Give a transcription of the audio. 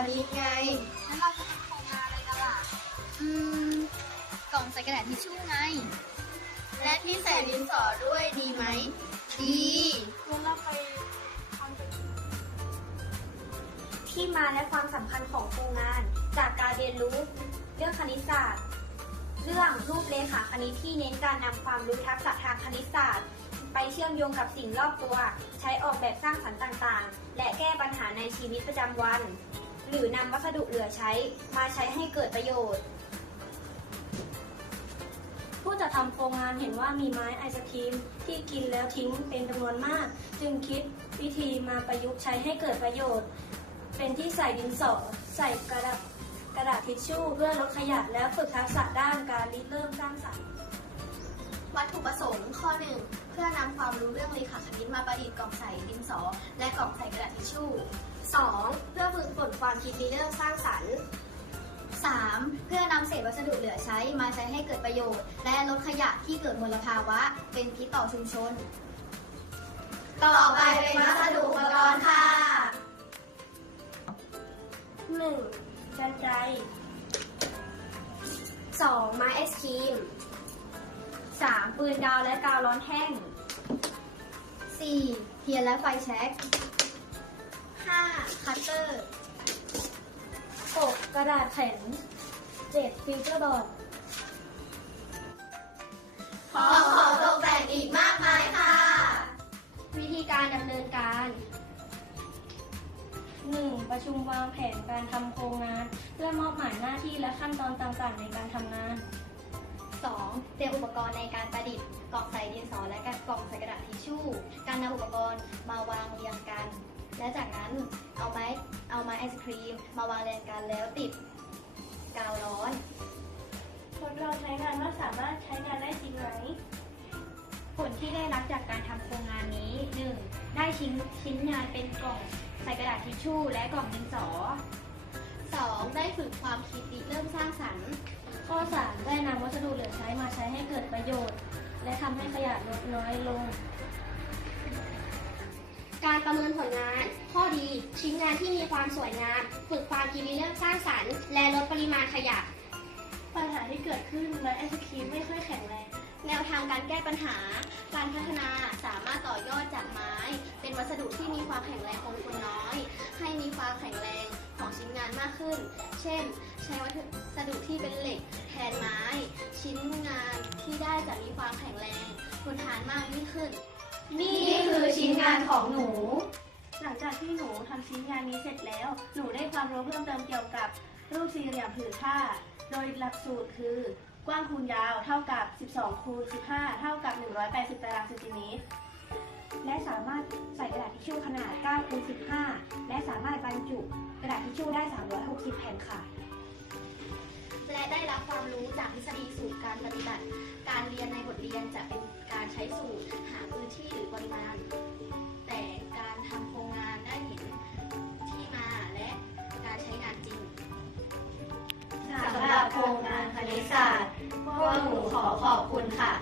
าลิตไง งั้นเราจะทำโครงงานอะไรกันล่ะ อืม กล่องใส่กระดาษทิชชู่ไง และที่ใส่ดินสอด้วยดีไหม ดี งั้นเราไปทำกันที่มาและความสำคัญของโครงงาน จากการเรียนรู้ เรื่องคณิตศาสตร์ เรื่องรูปเลขาคณิตที่เน้นการนำความรู้ทักษะทางคณิตศาสตร์ ไปเชื่อมโยงกับสิ่งรอบตัว ใช้ออกแบบสร้างสรรค์ต่างๆ และแก้ปัญหาในชีวิตประจำวัน หรือนำวัสดุเหลือใช้มาใช้ให้เกิดประโยชน์ ผู้จัดทำโครงงานเห็นว่ามีไม้ไอศครีมที่กินแล้วทิ้งเป็นจำนวนมาก จึงคิดวิธีมาประยุกต์ใช้ให้เกิดประโยชน์ เป็นที่ใส่ดินสอใส่กระดาษกระดาษทิชชู่เพื่อลดขยะและฝึกทักษะด้านการริเริ่มสร้างสรรค์วัตถุประสงค์ข้อหนึ่งเพื่อนำความรู้เรื่องเลขาคณิตมาประดิษฐ์กล่องใส่ดินสอ และกล่องใส่กระดาษทิชชู่ 2. เพื่อฝึกฝนความคิดริเริ่มสร้างสรรค์ 3. เพื่อนำเศษวัสดุเหลือใช้มาใช้ให้เกิดประโยชน์ และลดขยะที่เกิดมลภาวะ เป็นพิษต่อชุมชน ต่อไปเป็นวัสดุอุปกรณ์ค่ะ 1. กันไกร 2. ไม้ไอศครีม 3. ปืนดาวและกาวร้อนแท่ง 4. เทียนและไฟแช็ก 5. คัตเตอร์ 6. กระดาษแข็ง 7. ฟิวเจอร์บอร์ดขอขอตกแต่งอีกมากมายค่ะ วิธีการดำเนินการ 1. ประชุมวางแผนการทำโครงงาน เพื่อมอบหมายหน้าที่และขั้นตอนต่างๆในการทำงาน 2. เตรียมอุปกรณ์ในการประดิษฐ์กล่องใส่ดินสอและกล่องใส่กระดาษทิชชู่ การนำอุปกรณ์มาวางเรียงกัน ไม้ไอศครีม มาวางเรียงกันแล้วติดกาวร้อน ทดลองใช้งานว่าสามารถใช้งานได้จริงไหม ผลที่ได้รับจากการทำโครงงานนี้ 1. ได้ชิ้นชิ้นงานเป็นกล่องใส่กระดาษทิชชู่และกล่องดินสอ 2. ได้ฝึกความคิดริเริ่มสร้างสรรค์ ข้อ 3 ได้นำวัสดุเหลือใช้มาใช้ให้เกิดประโยชน์ และทำให้ขยะลดน้อยลง การประเมินผลงาน ข้อดี ชิ้นงานที่มีความสวยงาม ฝึกความคิดริเริ่มสร้างสรรค์ และลดปริมาณขยะ ปัญหาที่เกิดขึ้นไม้ไอศครีมไม่ค่อยแข็งแรง แนวทางการแก้ปัญหา การพัฒนาสามารถต่อยอดจากไม้ เป็นวัสดุที่มีความแข็งแรงคงทนน้อย ให้มีความแข็งแรงของชิ้นงานมากขึ้น เช่น ใช้วัสดุที่เป็นเหล็กแทนไม้ ชิ้นงานที่ได้จะมีความแข็งแรงทนทานมากยิ่งขึ้น นี่คือชิ้นงานของหนู หลังจากที่หนูทำชิ้นงานนี้เสร็จแล้ว หนูได้ความรู้เพิ่มเติมเกี่ยวกับรูปสี่เหลี่ยมผืนผ้า โดยหลักสูตรคือกว้างคูณยาวเท่ากับ 12 คูณ 15 เท่ากับ 180 ตารางเซนติเมตร และสามารถใส่กระดาษทิชชู่ขนาด9คูณ15 และสามารถบรรจุกระดาษทิชชู่ได้ 360 แผ่นค่ะ และได้รับความรู้จากทฤษฎีสูตร การปฏิบัติ การเรียนในบทเรียนจะเป็นการใช้สูตรหาพื้นที่หรือปริมาณ แต่การทำโครงงานได้เห็นที่มาและการใช้งานจริงสำหรับโครงงานคณิตศาสตร์พวกหนูขอขอบคุณค่ะ